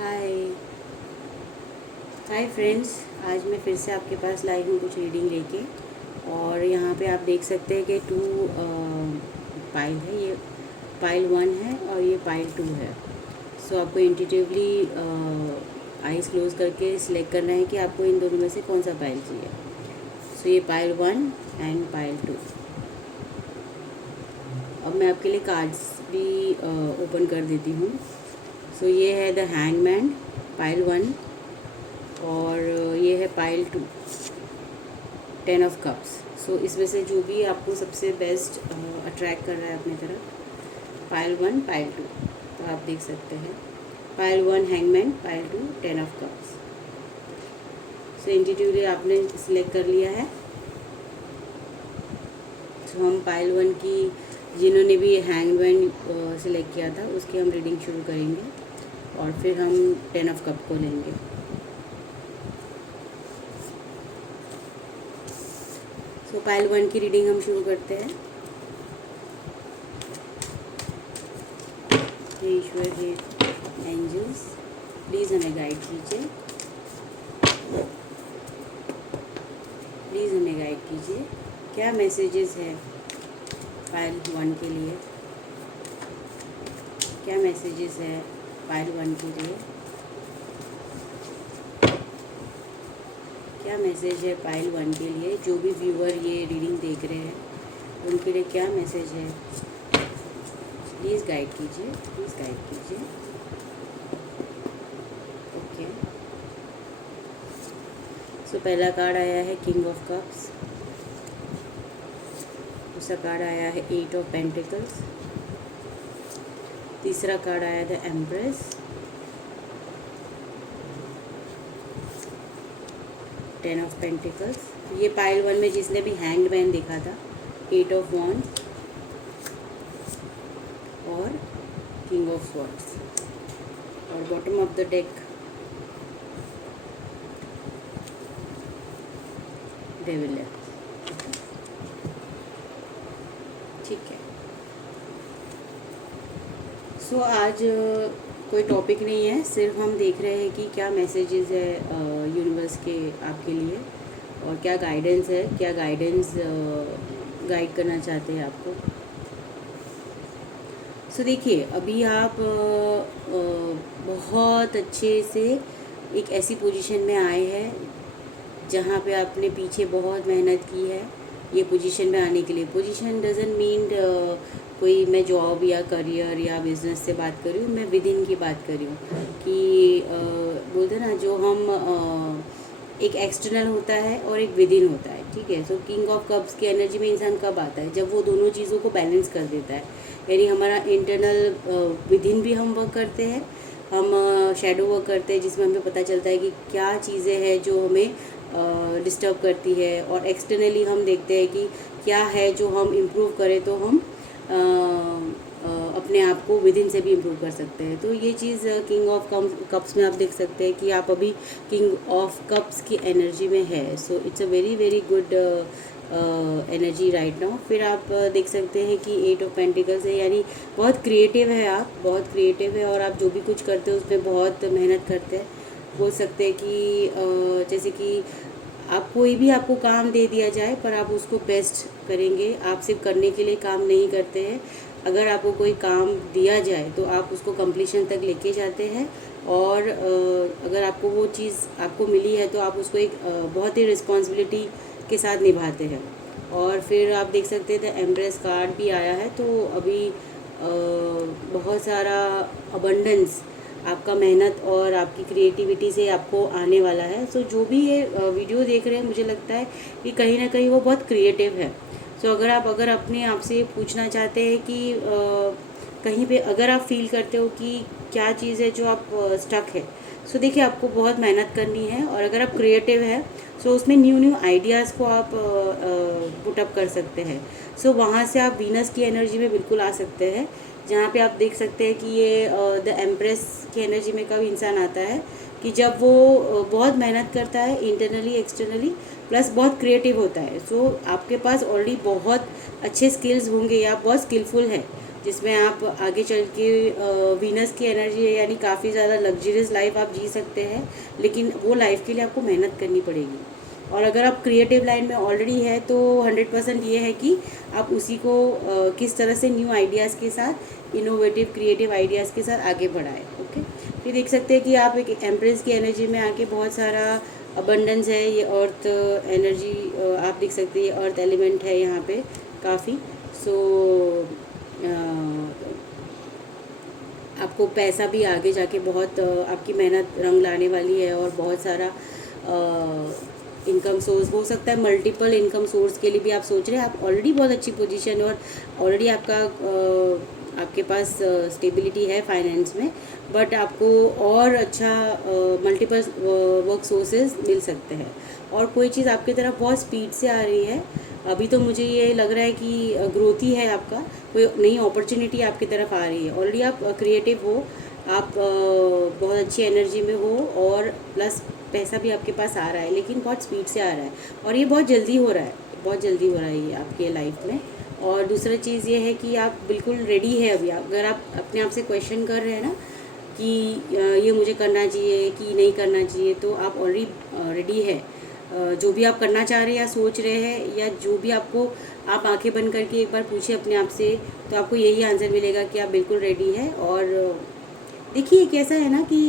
हाय hi friends. आज मैं फिर से आपके पास लाई हूँ कुछ रीडिंग लेके। और यहाँ पे आप देख सकते हैं कि टू पाइल है। ये पाइल 1 है और ये पाइल 2 है। सो आपको इंट्यूटिवली आइज़ क्लोज करके सिलेक्ट करना है कि आपको इन दोनों में से कौन सा पाइल चाहिए। सो ये पाइल 1 एंड पाइल 2। अब मैं आपके लिए कार्ड्स भी ओपन कर देती हूँ। सो ये है द हैंगमैन, पाइल 1, और ये है पाइल 2, 10 ऑफ कप्स। सो इसमें से जो भी आपको सबसे बेस्ट अट्रैक्ट कर रहा है अपनी तरफ, पाइल 1, पाइल 2, तो आप देख सकते हैं। Pile 1 hangman, pile 2 10 of cups. So intuitively आपने सिलेक्ट कर लिया है। तो हम पाइल 1 की, जिन्होंने भी हैंगमैन सिलेक्ट किया था, उसकी हम रीडिंग शुरू करेंगे और फिर हम 10 ऑफ कप को लेंगे। सो पाइल 1 की रीडिंग हम शुरू करते हैं। हे ईश्वर, हे एंजल्स, प्लीज़ हमें गाइड कीजिए, प्लीज़ हमें गाइड कीजिए। क्या मैसेजेस है पाइल 1 के लिए? क्या मैसेजेस है पाइल 1 के लिए? क्या मैसेज है पाइल 1 के लिए? जो भी व्यूअर ये रीडिंग देख रहे हैं उनके लिए क्या मैसेज है? प्लीज़ गाइड कीजिए, प्लीज़ गाइड कीजिए। ओके, सो पहला कार्ड आया है किंग ऑफ कप्स। दूसरा कार्ड आया है 8 ऑफ पेंटिकल्स। तीसरा कार्ड आया द एम्प्रेस। 10 of pentacles. ये पाइल 1 में जिसने भी हैंग्ड मैन देखा था, 8 ऑफ वॉन्ड्स और किंग ऑफ स्वॉर्ड्स। और bottom of the deck devil है। ठीक है। सो आज कोई टॉपिक नहीं है, सिर्फ हम देख रहे हैं कि क्या मैसेजेस है यूनिवर्स के आपके लिए, और क्या गाइडेंस है, क्या गाइडेंस गाइड करना चाहते हैं आपको। सो देखिए, अभी आप बहुत अच्छे से एक ऐसी पोजीशन में आए हैं जहाँ पे आपने पीछे बहुत मेहनत की है ये पोजीशन में आने के लिए। पोजीशन डजंट मीन कोई मैं जॉब या करियर या बिजनेस से बात कर रही हूँ, मैं विद इन की बात कर रही हूँ कि बोलते ना, जो हम एक एक्सटर्नल होता है और एक विद इन होता है। ठीक है। सो किंग ऑफ कप्स की एनर्जी में इंसान कब आता है? जब वो दोनों चीज़ों को बैलेंस कर देता है। यानी हमारा इंटरनल विद इन भी हम वर्क करते हैं, हम शैडो वर्क करते हैं, जिसमें हमें पता चलता है कि क्या चीज़ें हैं जो हमें डिस्टर्ब करती है, और एक्सटर्नली हम देखते हैं कि क्या है जो हम इम्प्रूव करें तो हम अपने आप को विद इन से भी इम्प्रूव कर सकते हैं। तो ये चीज़ किंग ऑफ कप्स में आप देख सकते हैं कि आप अभी किंग ऑफ कप्स की एनर्जी में है। So it's a very very good energy right now. फिर आप देख सकते हैं कि 8 ऑफ पेंटिकल्स है, यानी बहुत क्रिएटिव है, आप बहुत क्रिएटिव है, और आप जो भी कुछ करते हो उसमें बहुत मेहनत करते हैं। बोल सकते हैं कि जैसे कि आप कोई भी आपको काम दे दिया जाए पर आप उसको बेस्ट करेंगे। आप सिर्फ करने के लिए काम नहीं करते हैं। अगर आपको कोई काम दिया जाए तो आप उसको कंप्लीशन तक लेके जाते हैं, और अगर आपको वो चीज़ आपको मिली है तो आप उसको एक बहुत ही रिस्पॉन्सिबिलिटी के साथ निभाते हैं। और फिर आप देख सकते हैं द एम्प्रेस कार्ड भी आया है। तो अभी बहुत सारा अबंडेंस आपका मेहनत और आपकी क्रिएटिविटी से आपको आने वाला है। सो जो भी ये वीडियो देख रहे हैं, मुझे लगता है कि कहीं ना कहीं वो बहुत क्रिएटिव है। सो अगर अपने आप से पूछना चाहते हैं कि कहीं पे अगर आप फील करते हो कि क्या चीज़ है जो आप स्टक है, सो देखिए, आपको बहुत मेहनत करनी है। और अगर आप क्रिएटिव है, सो उसमें न्यू न्यू आइडियाज़ को आप पुटअप कर सकते हैं। सो वहाँ से आप वीनस की एनर्जी में बिल्कुल आ सकते हैं, जहाँ पे आप देख सकते हैं कि ये द एम्प्रेस की एनर्जी में कब इंसान आता है कि जब वो बहुत मेहनत करता है इंटरनली एक्सटर्नली, प्लस बहुत क्रिएटिव होता है। सो आपके पास ऑलरेडी बहुत अच्छे स्किल्स होंगे या आप बहुत स्किलफुल हैं, जिसमें आप आगे चल के वीनस की एनर्जी है, यानी काफ़ी ज़्यादा लग्जरियस लाइफ आप जी सकते हैं, लेकिन वो लाइफ के लिए आपको मेहनत करनी पड़ेगी। और अगर आप क्रिएटिव लाइन में ऑलरेडी है तो 100% ये है कि आप उसी को किस तरह से न्यू आइडियाज़ के साथ, इनोवेटिव क्रिएटिव आइडियाज़ के साथ आगे बढ़ाएं। ओके, फिर देख सकते हैं कि आप एक एम्प्रेस की एनर्जी में आके बहुत सारा अबंडेंस है, ये अर्थ एनर्जी आप देख सकते हैं, ये अर्थ एलिमेंट है यहाँ पे काफ़ी। सो आपको पैसा भी आगे जाके बहुत आपकी मेहनत रंग लाने वाली है, और बहुत सारा इनकम सोर्स हो सकता है। मल्टीपल इनकम सोर्स के लिए भी आप सोच रहे हैं, आप ऑलरेडी बहुत अच्छी पोजीशन है और ऑलरेडी आपके पास स्टेबिलिटी है फाइनेंस में, बट आपको और अच्छा मल्टीपल वर्क सोर्सेज मिल सकते हैं। और कोई चीज़ आपकी तरफ बहुत स्पीड से आ रही है, अभी तो मुझे ये लग रहा है कि ग्रोथ ही है आपका, कोई नई अपॉर्चुनिटी आपकी तरफ आ रही है। ऑलरेडी आप क्रिएटिव हो, आप बहुत अच्छी एनर्जी में हो, और प्लस पैसा भी आपके पास आ रहा है, लेकिन बहुत स्पीड से आ रहा है, और ये बहुत जल्दी हो रहा है, बहुत जल्दी हो रहा है ये आपके लाइफ में। और दूसरा चीज़ ये है कि आप बिल्कुल रेडी है अभी। अगर आप अपने आप से क्वेश्चन कर रहे हैं ना कि ये मुझे करना चाहिए कि नहीं करना चाहिए, तो आप ऑलरेडी रेडी है। जो भी आप करना चाह रहे हैं या सोच रहे हैं, या जो भी आपको, आप आंखें बंद करके एक बार पूछे अपने आप से, तो आपको यही आंसर मिलेगा कि आप बिल्कुल रेडी है। और देखिए कैसा है ना कि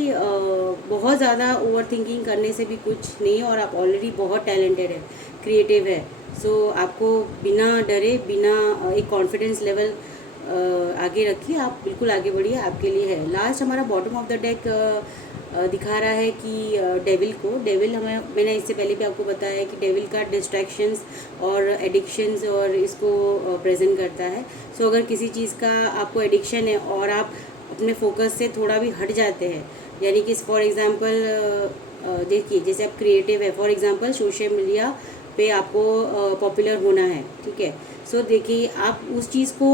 बहुत ज़्यादा ओवर थिंकिंग करने से भी कुछ नहीं, और आप ऑलरेडी बहुत टैलेंटेड है, क्रिएटिव है। सो आपको बिना डरे, बिना एक कॉन्फिडेंस लेवल आगे रखिए, आप बिल्कुल आगे बढ़िए, आपके लिए है। लास्ट हमारा बॉटम ऑफ द डेक दिखा रहा है कि डेविल को, डेविल मैंने इससे पहले भी आपको बताया है कि डेविल का डिस्ट्रैक्शंस और एडिक्शंस और इसको प्रेजेंट करता है। सो अगर किसी चीज़ का आपको एडिक्शन है और आप अपने फोकस से थोड़ा भी हट जाते हैं, यानी कि फॉर एग्जांपल देखिए, जैसे आप क्रिएटिव है, फॉर एग्जांपल सोशल मीडिया पे आपको पॉपुलर होना है, ठीक है। सो देखिए, आप उस चीज़ को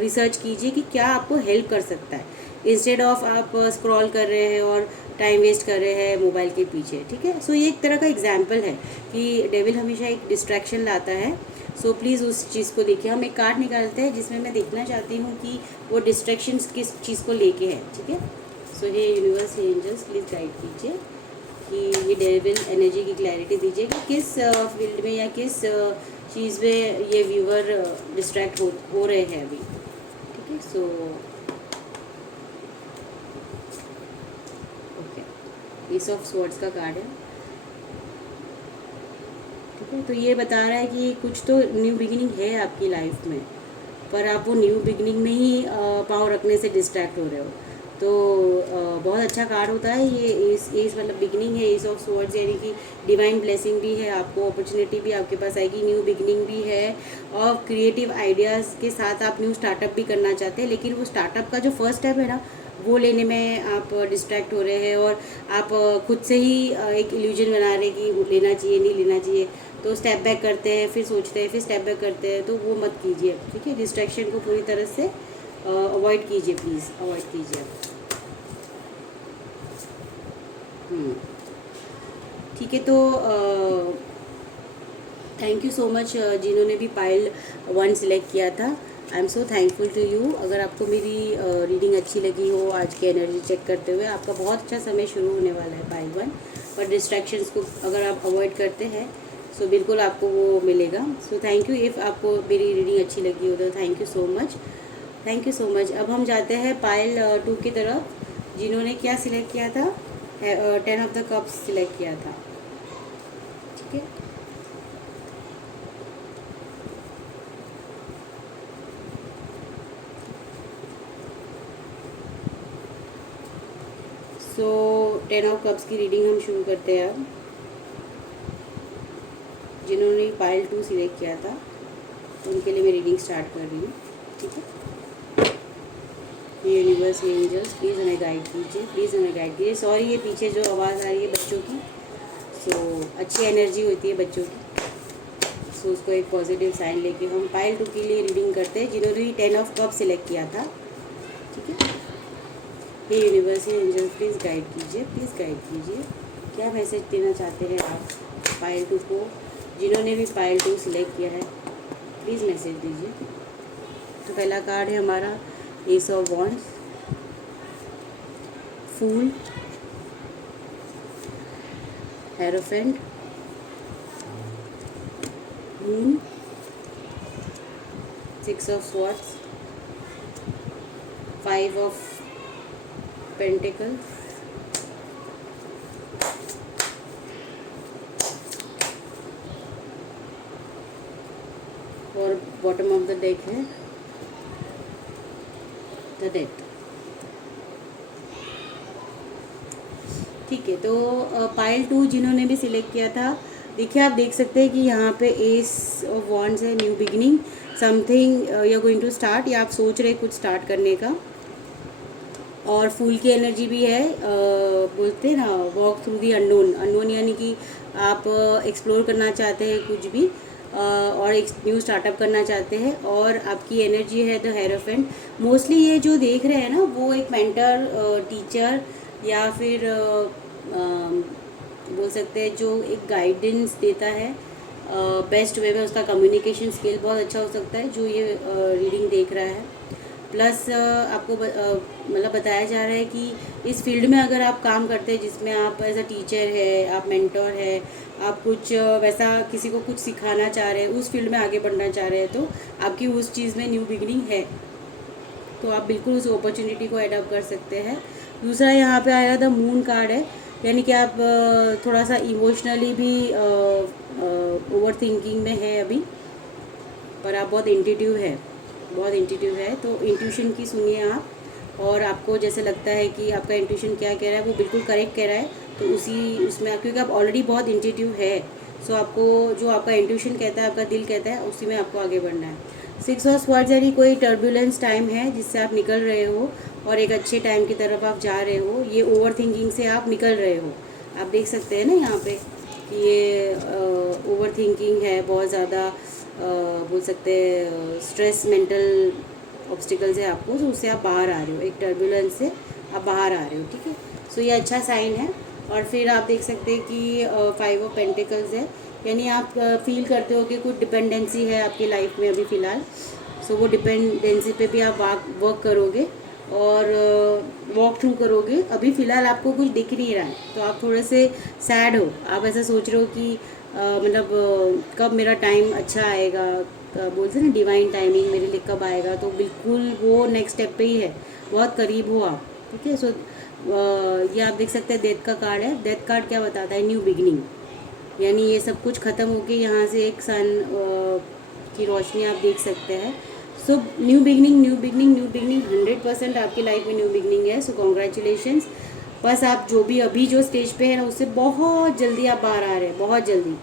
रिसर्च कीजिए कि क्या आपको हेल्प कर सकता है, इंस्टेड ऑफ आप स्क्रॉल कर रहे हैं और टाइम वेस्ट कर रहे हैं मोबाइल के पीछे, ठीक है। सो ये एक तरह का एग्जाम्पल है कि डेविल हमेशा एक डिस्ट्रैक्शन लाता है। सो प्लीज़ उस चीज़ को देखिए। हम एक कार्ड निकालते हैं जिसमें मैं देखना चाहती हूँ कि वो डिस्ट्रैक्शंस किस चीज़ को लेके है, ठीक है। So hey universe, hey angels, please guide कीजिए कि ये डेविल एनर्जी की क्लैरिटी दीजिए कि किस फील्ड में या किस चीज़ में ये व्यूअर डिस्ट्रैक्ट हो रहे हैं अभी, ठीक है। So okay, S of swords का कार्ड है, ठीक है। तो ये बता रहा है कि कुछ तो न्यू बिगिनिंग है आपकी लाइफ में, पर आप वो न्यू बिगिनिंग में ही पाँव रखने से डिस्ट्रैक्ट हो रहे हो। तो बहुत अच्छा कार्ड होता है ये। इस मतलब बिगिनिंग है, एस ऑफ स्वॉर्ड्स, यानी कि डिवाइन ब्लेसिंग भी है, आपको अपॉर्चुनिटी भी आपके पास आएगी, न्यू बिगिनिंग भी है, और क्रिएटिव आइडियाज़ के साथ आप न्यू स्टार्टअप भी करना चाहते हैं, लेकिन वो स्टार्टअप का जो फर्स्ट स्टेप है ना, वो लेने में आप डिस्ट्रैक्ट हो रहे हैं, और आप खुद से ही एक इल्यूजन बना रहे हैं कि लेना चाहिए नहीं लेना चाहिए, तो स्टेप बैक करते हैं, फिर सोचते हैं, फिर स्टेप बैक करते हैं। तो वो मत कीजिए, ठीक है। डिस्ट्रैक्शन को पूरी तरह से अवॉइड कीजिए, प्लीज़ अवॉइड कीजिए। ठीक है। तो थैंक यू सो मच जिन्होंने भी पाइल 1 सिलेक्ट किया था। I am so thankful to you. अगर आपको मेरी रीडिंग अच्छी लगी हो, आज की एनर्जी चेक करते हुए, आपका बहुत अच्छा समय शुरू होने वाला है पाइल 1, पर डिस्ट्रैक्शंस को अगर आप अवॉइड करते हैं सो बिल्कुल आपको वो मिलेगा। So thank you. इफ़ आपको मेरी रीडिंग अच्छी लगी हो तो thank you so much, thank you so much. अब हम जाते हैं पाइल 2 की तरफ, जिन्होंने क्या सिलेक्ट किया था, 10 ऑफ द कप्स सिलेक्ट किया था, ठीक है। सो 10 ऑफ कप्स की रीडिंग हम शुरू करते हैं अब। जिन्होंने पाइल 2 सिलेक्ट किया था उनके लिए मैं रीडिंग स्टार्ट कर रही हूँ, ठीक है। ये यूनिवर्स, ये एंजल्स, प्लीज़ हमें गाइड कीजिए, प्लीज़ हमें गाइड कीजिए। सॉरी ये पीछे जो आवाज़ आ रही है बच्चों की, सो अच्छी एनर्जी होती है बच्चों की, सो उसको एक पॉजिटिव साइन लेके हम पाइल 2 के लिए रीडिंग करते हैं, जिन्होंने 10 ऑफ कप सिलेक्ट किया था, ठीक है। ये यूनिवर्स, ये एंजल्स, प्लीज़ गाइड कीजिए, प्लीज़ गाइड कीजिए। क्या मैसेज देना चाहते हैं आप पायल 2 को? जिन्होंने भी पायल 2 सिलेक्ट किया है प्लीज़ मैसेज दीजिए। तो पहला कार्ड है हमारा ace of wands, fool, hierophant, moon, 6 of swords, 5 of pentacles, और बॉटम ऑफ द डेक है द डेथ। ठीक है, तो पायल 2 जिन्होंने भी सिलेक्ट किया था, देखिए आप देख सकते हैं कि यहाँ पे एस ऑफ वॉन्ड्स है, new beginning, something you are going to start, या आप सोच रहे कुछ स्टार्ट करने का। और फूल की एनर्जी भी है, बोलते हैं ना walk through the unknown, unknown यानी कि आप एक्सप्लोर करना चाहते हैं कुछ भी, और एक न्यू स्टार्टअप करना चाहते हैं। और आपकी एनर्जी है द हेरोफेंट। मोस्टली ये जो देख रहे हैं ना वो एक मेंटर, टीचर, या फिर बोल सकते हैं जो एक गाइडेंस देता है बेस्ट वे में, उसका कम्युनिकेशन स्किल बहुत अच्छा हो सकता है जो ये रीडिंग देख रहा है। प्लस आपको मतलब बताया जा रहा है कि इस फील्ड में अगर आप काम करते हैं जिसमें आप एज अ टीचर है, आप मेंटोर है, आप कुछ वैसा किसी को कुछ सिखाना चाह रहे हैं, उस फील्ड में आगे बढ़ना चाह रहे हैं, तो आपकी उस चीज़ में न्यू बिगिनिंग है, तो आप बिल्कुल उस अपॉर्चुनिटी को एडॉप्ट कर सकते हैं। दूसरा यहाँ पे आया द मून कार्ड है, यानी कि आप थोड़ा सा इमोशनली भी ओवर थिंकिंग में है अभी, पर आप बहुत इंट्यूटिव है, बहुत इंट्यूटिव है। तो इंट्यूशन की सुनिए आप, और आपको जैसे लगता है कि आपका इंट्यूशन क्या कह रहा है वो बिल्कुल करेक्ट कह रहा है, तो उसी उसमें क्योंकि आप ऑलरेडी बहुत इंट्यूटिव है, सो आपको जो आपका इंट्यूशन कहता है, आपका दिल कहता है, उसी में आपको आगे बढ़ना है। 6 ऑफ स्वॉर्ड्स यानी कोई टर्बुलेंस टाइम है जिससे आप निकल रहे हो और एक अच्छे टाइम की तरफ आप जा रहे हो, ये ओवर थिंकिंग से आप निकल रहे हो। आप देख सकते हैं ना यहाँ पे कि ये ओवर थिंकिंग है बहुत ज़्यादा, बोल सकते हैं स्ट्रेस, मेंटल ऑब्स्टिकल्स है आपको, तो उससे आप बाहर आ रहे हो, एक टर्बुलेंस से आप बाहर आ रहे हो। ठीक है, सो ये अच्छा साइन है। और फिर आप देख सकते हैं कि 5 ऑफ पेंटिकल्स है, यानी आप फील करते हो कि कुछ डिपेंडेंसी है आपकी लाइफ में अभी फ़िलहाल, सो वो डिपेंडेंसी पे भी आप वर्क करोगे और वॉक थ्रू करोगे। अभी फ़िलहाल आपको कुछ दिख नहीं रहा है, तो आप थोड़े से सैड हो, आप ऐसा सोच रहे हो कि मतलब कब मेरा टाइम अच्छा आएगा, बोलते हैं ना डिवाइन टाइमिंग मेरे लिए कब आएगा, तो बिल्कुल वो नेक्स्ट स्टेप पे ही है, बहुत करीब हो आप। ठीक है, सो ये आप देख सकते हैं डेथ का कार्ड है। डेथ कार्ड क्या बताता है? न्यू बिगिनिंग, यानी ये सब कुछ ख़त्म होके यहाँ से एक सन की रोशनी आप देख सकते हैं। So new beginning, new beginning, new beginning, 100% आपकी लाइफ में न्यू बिगनिंग है। सो कॉन्ग्रेचुलेशंस। बस आप जो भी अभी जो स्टेज पे है ना, उससे बहुत जल्दी आप बाहर आ रहे हैं, बहुत जल्दी।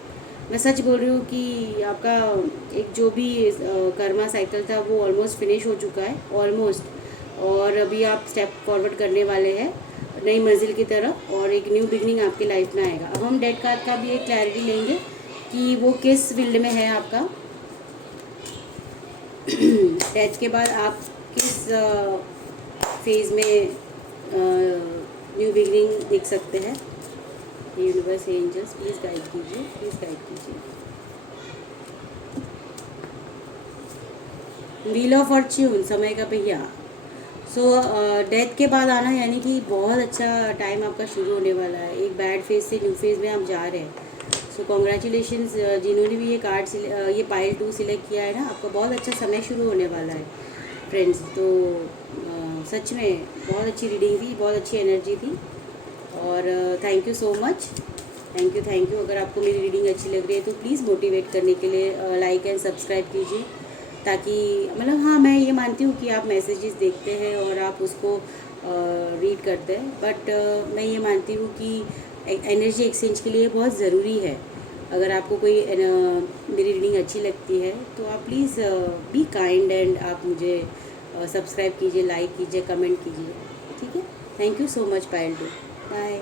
मैं सच बोल रही हूँ कि आपका एक जो भी कर्मा साइकिल था वो ऑलमोस्ट फिनिश हो चुका है, ऑलमोस्ट, और अभी आप स्टेप फॉरवर्ड करने वाले हैं नई मंजिल की तरफ, और एक न्यू बिगनिंग आपकी लाइफ में आएगा। अब हम डेथ कार्ड का भी एक क्लैरिटी लेंगे कि वो किस फील्ड में है आपका। डेथ के बाद आप किस फेज़ में न्यू बिगनिंग देख सकते हैं। यूनिवर्स, एंजल्स प्लीज़ गाइड कीजिए, प्लीज़ गाइड कीजिए। व्हील ऑफ फॉर्च्यून, समय का पहिया। सो डेथ के बाद आना यानी कि बहुत अच्छा टाइम आपका शुरू होने वाला है, एक बैड फेज से न्यू फेज में आप जा रहे हैं। सो कॉन्ग्रेचुलेशंस जिन्होंने भी ये कार्ड ये पाइल 2 सिलेक्ट किया है ना, आपका बहुत अच्छा समय शुरू होने वाला है फ्रेंड्स। तो सच में बहुत अच्छी रीडिंग थी, बहुत अच्छी एनर्जी थी, और thank you so much, thank you, thank you. अगर आपको मेरी रीडिंग अच्छी लग रही है तो प्लीज़ मोटिवेट करने के लिए लाइक एंड सब्सक्राइब कीजिए, ताकि मतलब हाँ, मैं ये मानती हूँ कि आप मैसेजेस देखते हैं और आप उसको रीड करते हैं, बट मैं ये मानती हूँ कि एनर्जी एक्सचेंज के लिए बहुत ज़रूरी है। अगर आपको कोई मेरी रीडिंग अच्छी लगती है तो आप प्लीज़ बी काइंड एंड आप मुझे सब्सक्राइब कीजिए, लाइक कीजिए, कमेंट कीजिए। ठीक है, thank you so much Payal 2, bye.